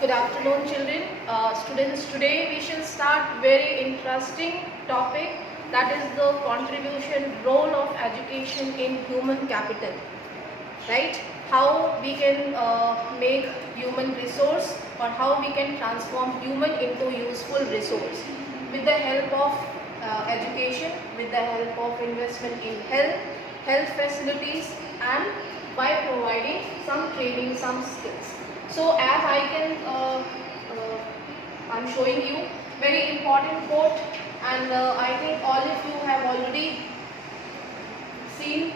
Good afternoon, children. Students, today we shall start very interesting topic, that is the contribution role of education in human capital. Right? How we can make human resource, or how we can transform human into useful resource with the help of education, with the help of investment in health facilities, and by providing some training, some skills. So as I'm showing you very important quote, and I think all of you have already seen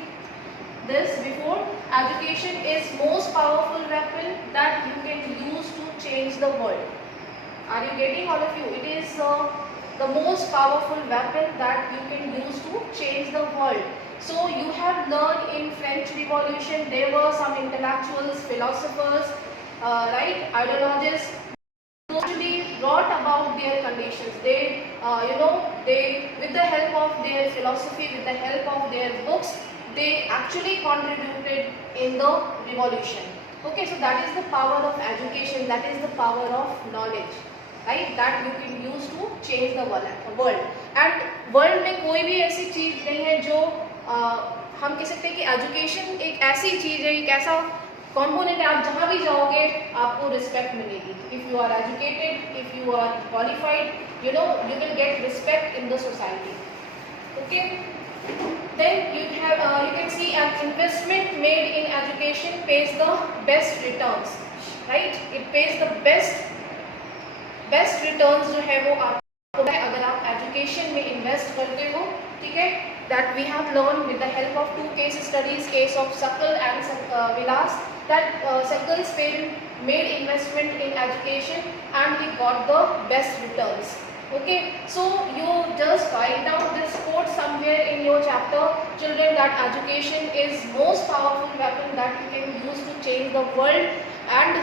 this before. Education is most powerful weapon that you can use to change the world. Are you getting, all of you? It is the most powerful weapon that you can use to change the world. So you have learned in French Revolution there were some intellectuals, philosophers, right, ideologists who actually brought about their conditions. They, they, with the help of their philosophy, with the help of their books, they actually contributed in the revolution. Okay, so that is the power of education, that is the power of knowledge, right, that you can use to change the world. And world में कोई भी ऐसी चीज नहीं है जो हम कह सकते हैं कि एजुकेशन एक ऐसी चीज है, एक ऐसा कॉम्पोनेंट है, आप जहाँ भी जाओगे आपको रिस्पेक्ट मिलेगी. If you are educated, if you are qualified, you will get respect in the society. Okay, then you can see an investment made in education pays the best returns, right? It pays the best returns जो है वो आपको है अगर आप education में invest करते हो. ठीक है, that we have learned with the help of 2 case studies, case of Sakal and Vilas, that Sakal's parent made investment in education and he got the best returns. Okay, so you just write down this quote somewhere in your chapter, children, that education is most powerful weapon that you can use to change the world. And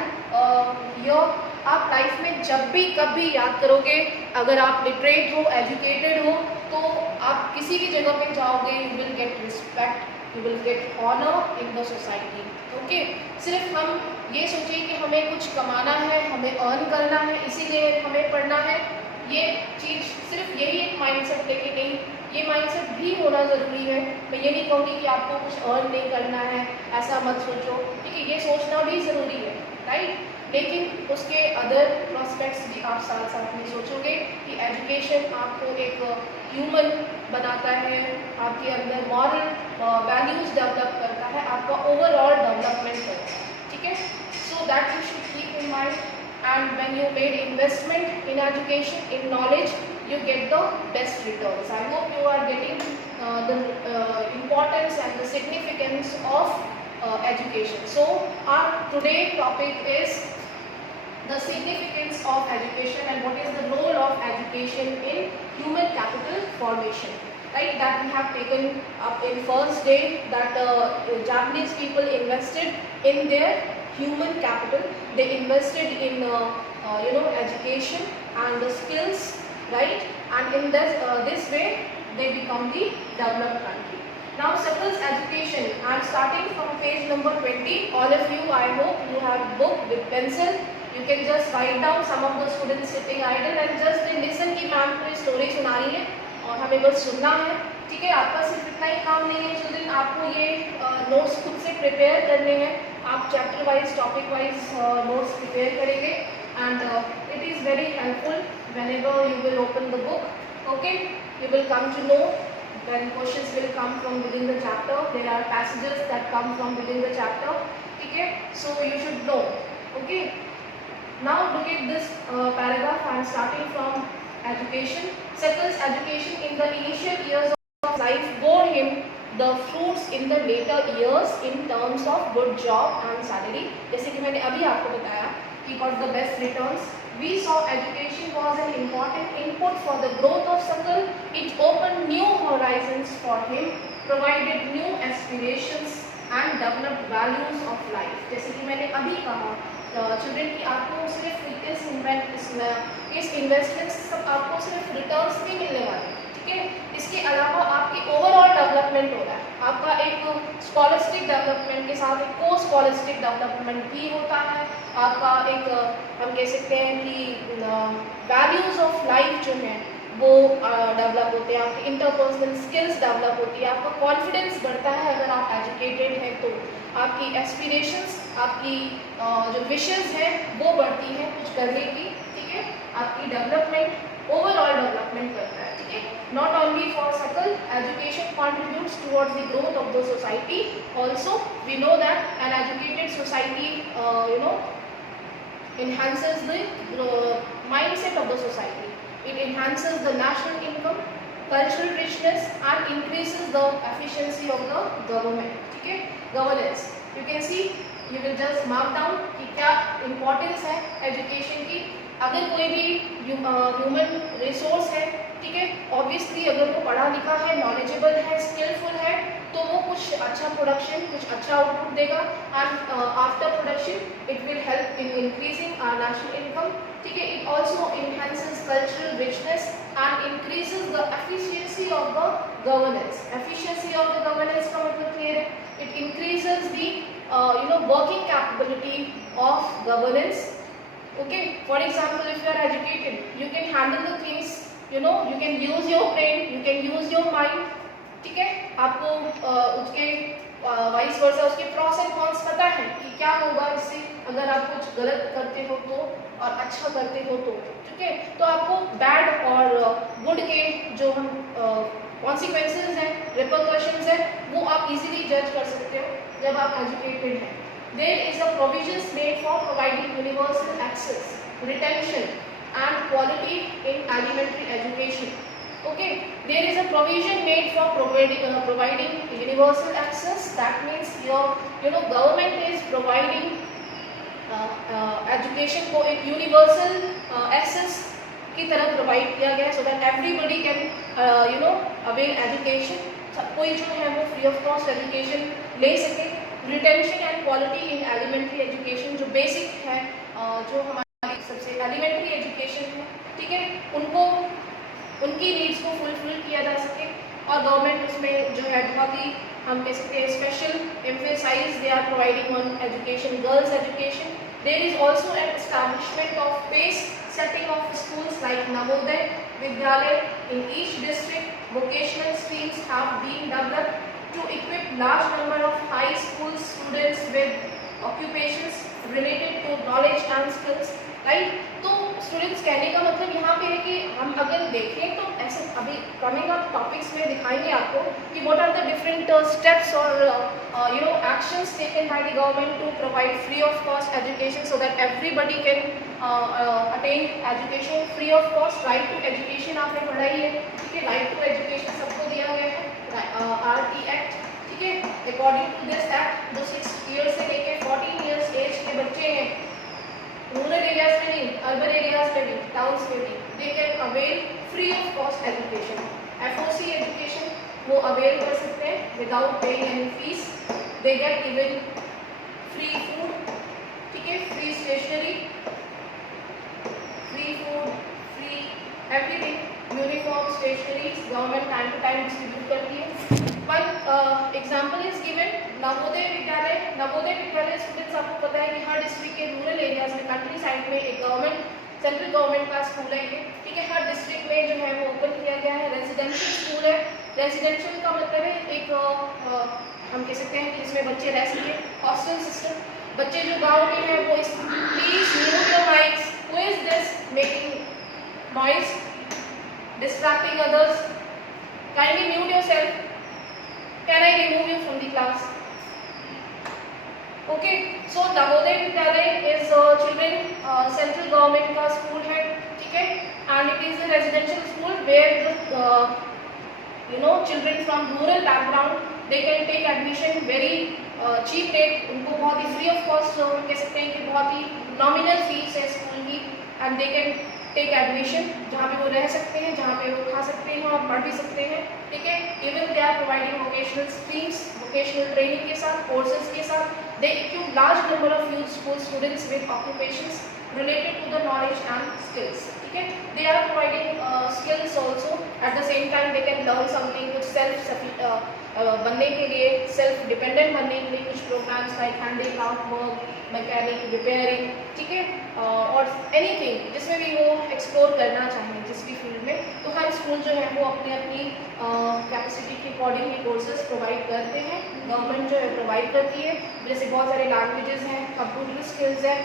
आप life में जब भी कभी याद करोगे, अगर आप literate हो, एजुकेटेड हो, तो आप किसी भी जगह पे जाओगे, you will get respect, you will get honour in the society. Okay, सिर्फ हम ये सोचिए कि हमें कुछ कमाना है, हमें अर्न करना है, इसीलिए हमें पढ़ना है, ये चीज़ सिर्फ यही एक माइंडसेट लेके नहीं, ये माइंडसेट भी होना ज़रूरी है. मैं ये नहीं कहूँगी कि आपको कुछ अर्न नहीं करना है, ऐसा मत सोचो, क्योंकि ये सोचना भी ज़रूरी है, राइट. लेकिन उसके अदर प्रोस्पेक्ट्स भी आप साथ साथ में सोचोगे कि एजुकेशन आपको एक ह्यूमन बनाता है, आपके अंदर मॉरल वैल्यूज़ डेवलप करता है, आपका ओवरऑल डेवलपमेंट करता है. ठीक है, so that you should keep in mind. And when you made investment in education, in knowledge, you get the best returns. I hope you are getting the importance and the significance of education. So our today topic is the significance of education and what is the role of education in human capital formation. Right, that we have taken up in first day, that Japanese people invested in their human capital. They invested in education and the skills, right, and in this way they become the developed country. Now Sakal's education, I am starting from page number 20. All of you, I hope you have book with pencil. You can just write down. Some of the students sitting idle and just they listen कि ma'am कोई story सुना रही है और हमें बस सुनना है. ठीक है, आपका सिर्फ इतना ही काम नहीं है चिल्ड्रन, आपको ये नोट्स खुद से प्रिपेयर करने हैं. आप chapter wise, topic wise notes prepare करेंगे, and it is very helpful whenever you will open the book. Okay, you will come to know when questions will come from within the chapter. There are passages that come from within the chapter. Okay, so you should know. Okay, now look at this paragraph. I am starting from education. Sakal's education in the initial years of life bore him the fruits in the later years in terms of good job and salary. जैसे कि मैंने अभी आपको बताया, he got the best returns. We saw education was an important input for the growth of Sakal. It opened new horizons for him, provided new aspirations and developed values of life. जैसे कि मैंने अभी कहा, children की आपको सिर्फ इस investment से आपको सिर्फ रिटर्न्स नहीं मिलने वाले. ठीक है। इसके अलावा आपकी ओवरऑल डेवलपमेंट हो रहा है, आपका एक स्कॉलस्टिक डेवलपमेंट के साथ एक को स्कॉलस्टिक डेवलपमेंट भी होता है, आपका एक हम कह सकते हैं कि वैल्यूज ऑफ लाइफ जो है वो डेवलप होते हैं, आपकी इंटरपर्सनल स्किल्स डेवलप होती है, आपका कॉन्फिडेंस बढ़ता है अगर आप एजुकेटेड हैं तो, आपकी एस्पिरेशंस, आपकी जो विशेस हैं वो बढ़ती हैं कुछ करने की, ठीक है। आपकी डेवलपमेंट ओवरऑल डेवलपमेंट करता है, ठीक है। Not only for circle education contributes towards the growth of the society, also we know that an educated society enhances the mindset of the society. It enhances the national income, cultural richness, and increases the efficiency of the government. ठीक है, governance. You can see, you will just mark down कि क्या importance है education की. अगर कोई भी human resource है, ठीक है, obviously अगर वो पढ़ा लिखा है, knowledgeable है, skillful है, तो वो कुछ अच्छा प्रोडक्शन, कुछ अच्छा आउटपुट देगा, and after production it will help in increasing our national income, ठीक है। It also enhances cultural richness and increases the efficiency of the governance. Efficiency of the governance का मतलब क्लियर है, it increases the working capability of governance, okay. For example, if you are educated, you can handle the things, you can use your brain, you can use your mind, ठीक है। आपको उसके vice versa उसके pros and cons पता है कि क्या होगा इससे अगर आप कुछ गलत करते हो तो और अच्छा करते हो तो, ठीक है। तो आपको बैड और गुड के जो हम कॉन्सिक्वेंसेज हैं, रिपरकशंस हैं, वो आप इजीली जज कर सकते हो जब आप एजुकेटेड हैं। There is a provisions made for providing universal access, retention and quality in elementary education. Okay, there is a provision made for providing universal access. That means your government is providing education को एक universal access की तरह provide किया गया है so that everybody can avail education. कोई जो है वो free of cost education ले सके। Retention and quality in elementary education, जो बेसिक है, जो हमारी सबसे एलिमेंट्री एजुकेशन है, ठीक है, उनको उनकी नीड्स को फुलफिल किया जा सके। और गवर्नमेंट उसमें जो है बहुत ही हम कह सकते हैं special emphasize they are providing on education, girls education. There is also an establishment of pace setting of schools like Navodaya Vidyalaya in each district. Vocational streams have been developed to equip large number of high school students with occupations related to knowledge and skills, right? तो students कहने का मतलब यहाँ पे है कि हम अगर देखें तो ऐसे अभी कमिंग अप टॉपिक्स में दिखाएंगे आपको कि what are the different steps और actions taken by the government to provide free of cost education so that everybody can attain education free of cost. Right to education आपने पढ़ाई है, ठीक है, राइट टू एजुकेशन सबको दिया गया है, RT एक्ट, ठीक है। अकॉर्डिंग टू दिस एक्ट जो 6 ईयर्स से लेके 14 ईयर्स एज के बच्चे हैं, रूरल एरियाज में नहीं, अर्बन एरियाज में भी, टाउन्स में भी, they can avail free of cost education. FOC education वो अवेल कर सकते हैं without paying any fees. They get even free food, ठीक है, free stationery, free food, free everything, uniform, stationeries government time to time distribute करती है। One example is given Navodaya Vidyalaya. Navodaya Vidyalaya students आपको पता है कि हर डिस्ट्रिक्ट के रूरल एरियाज में, कंट्री साइड में एक गवर्नमेंट सेंट्रल गवर्नमेंट का स्कूल है ये, ठीक है। हर डिस्ट्रिक्ट में जो है वो ओपन किया गया है। रेजिडेंशियल स्कूल है। रेजिडेंशियल का मतलब है एक हम कह सकते हैं कि जिसमें बच्चे रह सके, हॉस्टल सिस्टम। बच्चे जो गाँव में हैं वो please mute your mics, who is this making noise, distracting others? Kindly mute yourself. Can I remove you from the class? Okay, so Navodaya Vidyalaya is children central government का school है, ठीक है, and it is a residential school where the children from rural background they can take admission very cheap rate. उनको बहुत ही free of cost कह सकते हैं कि बहुत ही nominal fees है स्कूल की, and they can take admission जहाँ पे वो रह सकते हैं, जहाँ पे वो खा सकते हैं और पढ़ भी सकते हैं, ठीक है। Even they are providing vocational streams, vocational training के साथ, कोर्सेज के साथ। They equip large number of youth school students with occupations, related to the knowledge and skills. ठीक है, they are providing skills also, at the same time they can learn something, कुछ self बनने के लिए, self dependent बनने के लिए कुछ programs like handicraft work, mechanic, repairing, ठीक है, और एनीथिंग जिसमें भी वो एक्सप्लोर करना चाहें जिस भी फील्ड में, तो हर स्कूल जो है वो अपनी अपनी कैपेसिटी के अकॉर्डिंग ये कोर्सेज प्रोवाइड करते हैं। गवर्नमेंट जो है प्रोवाइड करती है, जैसे बहुत सारे लैंग्वेजेस हैं, कंप्यूटर स्किल्स है।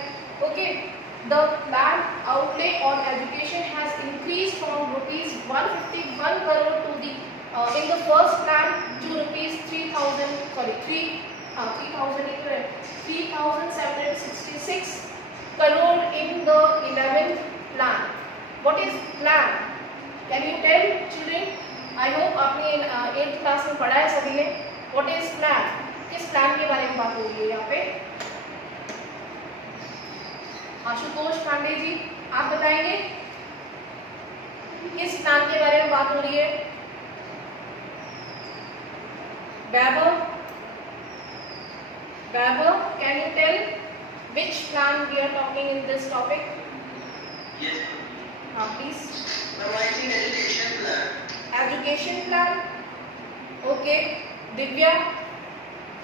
Okay, the plan outlay on education has increased from ₹151 crore to the in the first plan to ₹3,766 crore in the 11th plan. What is plan? Can you tell children? I hope आपने 8th class में पढ़ा है सभी ने। What is plan? किस plan के बारे में बात हो रही है यहाँ पे? आशुतोष पांडे जी, आप बताएंगे किस प्लान के बारे में बात हो रही है? Babar, can you tell which plan we are talking in this topic? Yes. Please. Providing education plan. Education plan. Okay. Divya,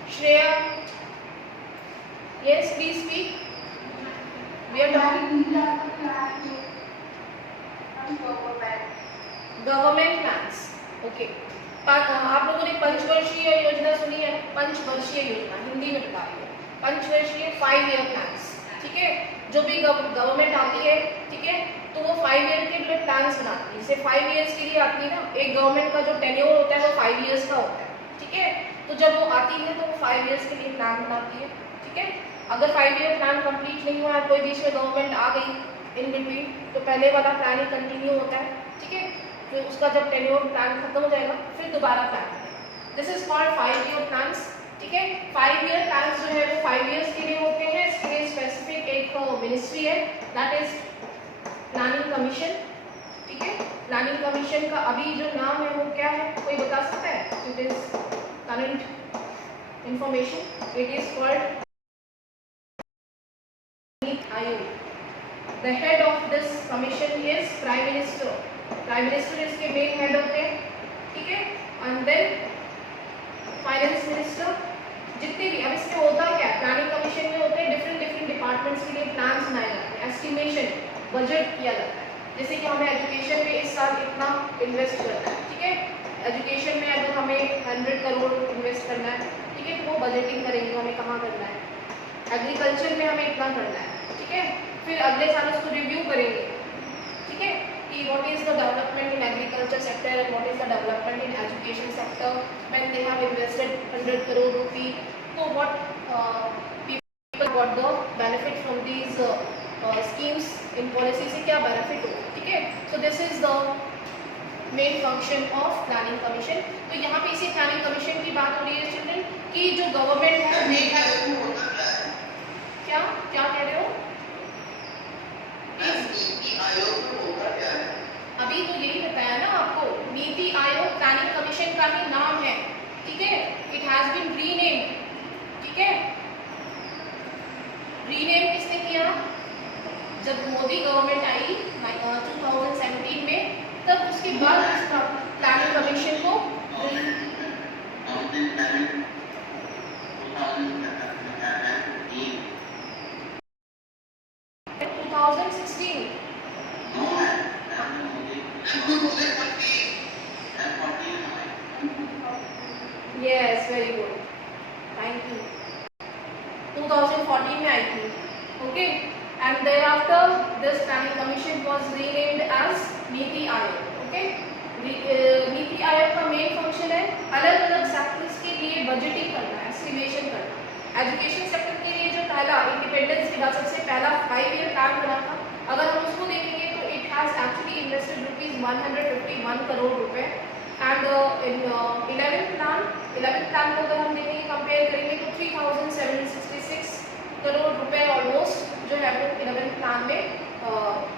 Shreya. Yes, please speak. We are talking government plans. Okay. आप लोगों ने पंचवर्षीय योजना सुनी है? पंचवर्षीय योजना हिंदी में बता रही है, पंचवर्षीय 5 ईयर प्लान्स। ठीक है, जो भी गवर्नमेंट आती है, ठीक है, तो वो 5 ईयर के लिए प्लान्स बनाती है। जैसे 5 ईयर्स के लिए आती है ना, एक गवर्नमेंट का जो टेन्योर होता है वो 5 ईयर्स का होता है। ठीक है, तो जब वो आती है तो वो 5 ईयर्स के लिए प्लान बनाती है। ठीक है, अगर 5 ईयर प्लान कंप्लीट नहीं हुआ, कोई बीच में गवर्नमेंट आ गई इन बिटवीन, तो पहले वाला प्लान ही कंटिन्यू होता है। ठीक है, फिर उसका जब टेन्योर प्लान खत्म हो जाएगा फिर दोबारा plan. This is called 5 year plans. ठीक है, 5 ईयर प्लान्स जो है वो 5 ईयर्स के लिए होते हैं। इसके लिए स्पेसिफिक एक मिनिस्ट्री है, दैट इज प्लानिंग कमीशन। ठीक है, प्लानिंग कमीशन का अभी जो नाम है वो क्या है, कोई बता सकता है? It is current information, it is called आयोग। The head of this commission is Prime Minister. Prime Minister इसके मेन हेड होते हैं। ठीक है, and then फाइनेंस मिनिस्टर, जितने भी, अब इसमें होता क्या है, प्लानिंग कमीशन में होते हैं डिफरेंट डिपार्टमेंट्स के लिए प्लान्स बनाए जाते हैं, एस्टिमेशन, बजट किया जाता है। जैसे कि हमें एजुकेशन में इस साल इतना इन्वेस्ट करना है। ठीक है, एजुकेशन में अगर हमें 100 करोड़ इन्वेस्ट करना है, ठीक है, तो वो बजटिंग करेंगे हमें कहाँ करना है। एग्रीकल्चर में हमें इतना करना है। ठीक है, फिर अगले साल उसको रिव्यू करेंगे। ठीक है, कि what is the development in agriculture sector and what is the development in education sector when they have invested 100 crore rupee, तो what people got the benefit from these schemes, इन पॉलिसी से क्या बेनिफिट होगा। ठीक है, so this is the main function of Planning Commission. तो यहाँ पे इसी प्लानिंग कमीशन की बात हो रही है चिल्ड्रन, कि जो गवर्नमेंट है क्या क्या कह रहे हो? अभी तो यही बताया ना आपको, नीति आयोग प्लानिंग कमीशन का ही नाम है। ठीक है, इट हैज बीन रीनेम्ड। ठीक है, रीनेम किसने किया? जब मोदी गवर्नमेंट आई 2017 में, तब उसके बाद उसका प्लानिंग कमीशन को 2016 Yes, very good. Thank you. 2014 में आई थी. Okay, and thereafter this planning commission was renamed as NITI Aayog. Okay, NITI Aayog का मेन फंक्शन है अलग अलग सेक्टर्स के लिए बजटिंग करना, एस्टिमेशन करना। एजुकेशन सेक्टर के लिए जो पहला इंडिपेंडेंस के बाद सबसे पहला 5 ईयर प्लान बना था, अगर हम उसको देखेंगे तो it has actually invested ₹151 crore रुपए। एंड इन 11th प्लान को अगर हम देखेंगे, कंपेयर करेंगे तो 3,766 करोड़ रुपए ऑलमोस्ट जो है 11th प्लान में